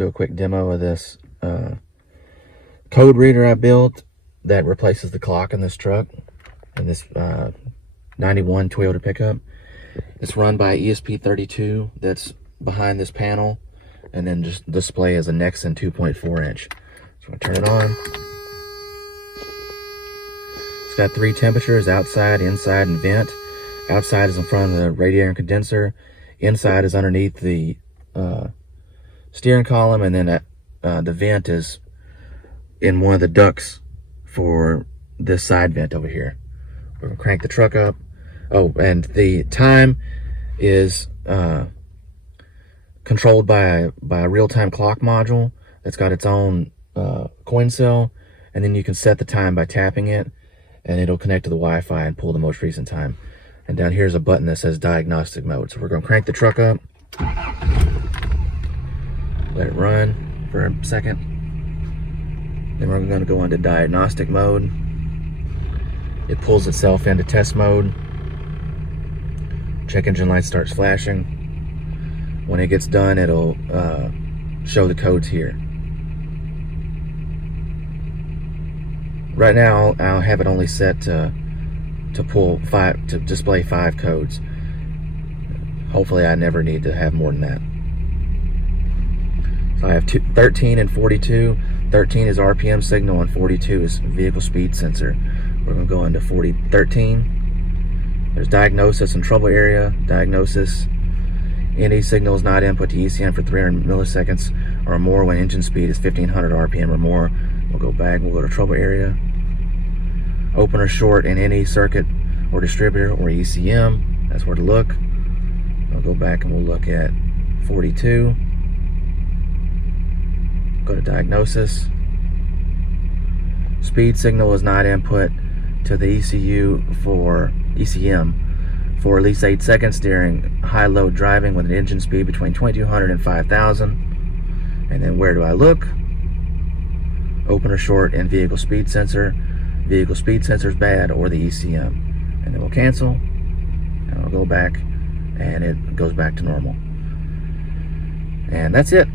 do a quick demo of this code reader I built that replaces the clock in this truck, in this 91 Toyota pickup. It's run by ESP32 that's behind this panel, and then just display as a Nexen 2.4 inch. So I'm gonna turn it on. It's got 3 temperatures: outside, inside, and vent. Outside is in front of the radiator and condenser. Inside is underneath the steering column, and then the vent is in one of the ducts for this side vent over here. We're gonna crank the truck up. Oh, and the time is controlled by a real-time clock module that's got its own coin cell, and then you can set the time by tapping it, and it'll connect to the Wi-Fi and pull the most recent time. And down here is a button that says diagnostic mode. So we're going to crank the truck up, let it run for a second, then we're going to go into diagnostic mode. It pulls itself into test mode. Check engine light starts flashing. When it gets done, it'll show the codes here. Right now, I'll have it only set to display 5 codes. Hopefully, I never need to have more than that. So I have 13 and 42. 13 is RPM signal, and 42 is vehicle speed sensor. We're going to go into 13. There's diagnosis and trouble area. Diagnosis: any signal is not input to ECM for 300 milliseconds or more when engine speed is 1500 RPM or more. We'll go back, we'll go to trouble area. Open or short in any circuit or distributor or ECM. That's where to look. We'll go back and we'll look at 42. Go to diagnosis. Speed signal is not input to the ECM for at least 8 seconds during high load driving with an engine speed between 2200 and 5000. And then where do I look? Open or short in vehicle speed sensor. Vehicle speed sensor is bad, or the ECM. And then we'll cancel, and we'll go back, and it goes back to normal. And that's it.